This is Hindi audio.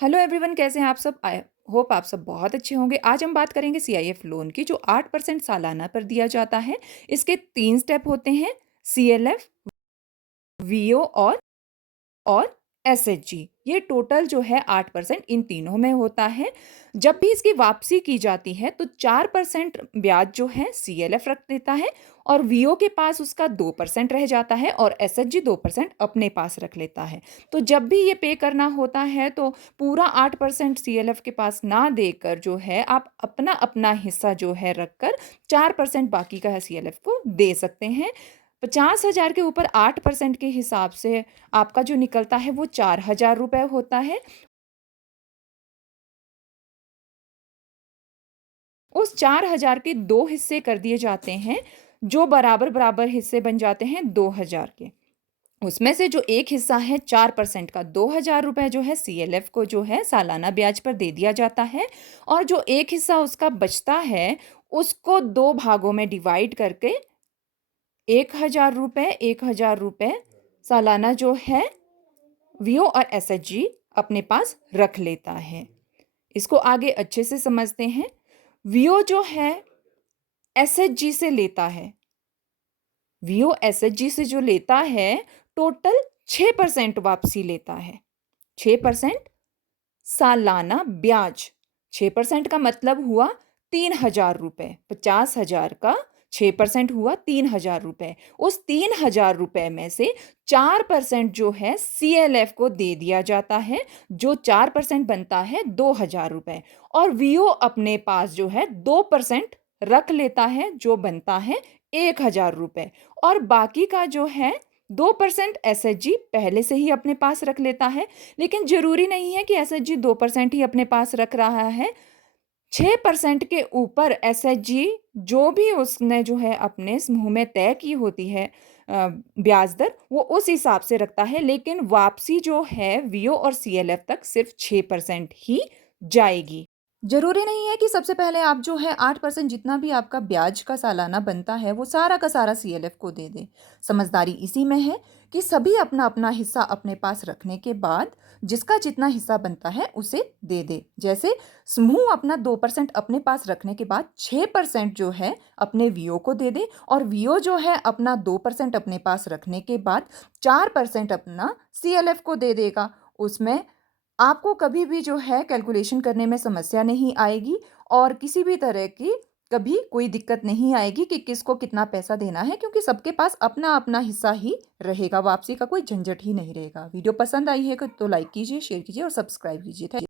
हेलो एवरीवन, कैसे हैं आप सब? आई होप आप सब बहुत अच्छे होंगे। आज हम बात करेंगे सीआईएफ लोन की, जो 8% सालाना पर दिया जाता है। इसके 3 स्टेप होते हैं: सीएलएफ, वीओ और एसएचजी। ये टोटल जो है 8% इन तीनों में होता है। जब भी इसकी वापसी की जाती है तो 4% ब्याज जो है सीएलएफ रख देता है, और वीओ के पास उसका 2% रह जाता है, और एसएचजी 2% अपने पास रख लेता है। तो जब भी ये पे करना होता है तो पूरा 8% सीएलएफ के पास ना देकर जो है आप अपना अपना हिस्सा जो है रखकर 4% बाकी का सीएलएफ को दे सकते हैं। 50,000 के ऊपर 8% के हिसाब से आपका जो निकलता है वो 4,000 रुपये होता है। उस 4,000 के 2 हिस्से कर दिए जाते हैं, जो बराबर बराबर हिस्से बन जाते हैं 2,000 के। उसमें से जो एक हिस्सा है 4% का, 2,000 रुपये जो है सीएलएफ को जो है सालाना ब्याज पर दे दिया जाता है। और जो एक हिस्सा उसका बचता है उसको 2 भागों में डिवाइड करके 1,000 रुपये 1,000 रुपये सालाना जो है वीओ और एसएचजी अपने पास रख लेता है। इसको आगे अच्छे से समझते हैं। वीओ जो है एसएचजी से लेता है, वीओ एसएचजी से जो लेता है टोटल 6% वापसी लेता है। 6% सालाना ब्याज। 6% का मतलब हुआ 3,000 रुपये। 50,000 का 6% हुआ 3,000 रुपये। उस 3,000 रुपये में से 4% जो है सीएलएफ को दे दिया जाता है। जो 4% बनता है 2,000 रुपये, और वीओ अपने पास जो है 2% रख लेता है, जो बनता है 1,000 रुपये। और बाकी का जो है 2% एसएचजी पहले से ही अपने पास रख लेता है। लेकिन जरूरी नहीं है कि एसएचजी 2% ही अपने पास रख रहा है। 6% के ऊपर एसएचजी जो भी उसने जो है अपने समूह में तय की होती है ब्याज दर, वो उस हिसाब से रखता है। लेकिन वापसी जो है वीओ और सीएलएफ तक सिर्फ 6% ही जाएगी। जरूरी नहीं है कि सबसे पहले आप जो है 8% जितना भी आपका ब्याज का सालाना बनता है वो सारा का सारा सीएलएफ को दे दें। समझदारी इसी में है कि सभी अपना अपना हिस्सा अपने पास रखने के बाद जिसका जितना हिस्सा बनता है उसे दे दे। जैसे समूह अपना 2% अपने पास रखने के बाद 6% जो है अपने वीओ को दे दे, और वीओ जो है अपना 2% अपने पास रखने के बाद 4% अपना सीएलएफ को दे देगा। उसमें आपको कभी भी जो है कैलकुलेशन करने में समस्या नहीं आएगी, और किसी भी तरह की कभी कोई दिक्कत नहीं आएगी कि किसको कितना पैसा देना है, क्योंकि सबके पास अपना अपना हिस्सा ही रहेगा। वापसी का कोई झंझट ही नहीं रहेगा। वीडियो पसंद आई है तो लाइक कीजिए, शेयर कीजिए और सब्सक्राइब कीजिए।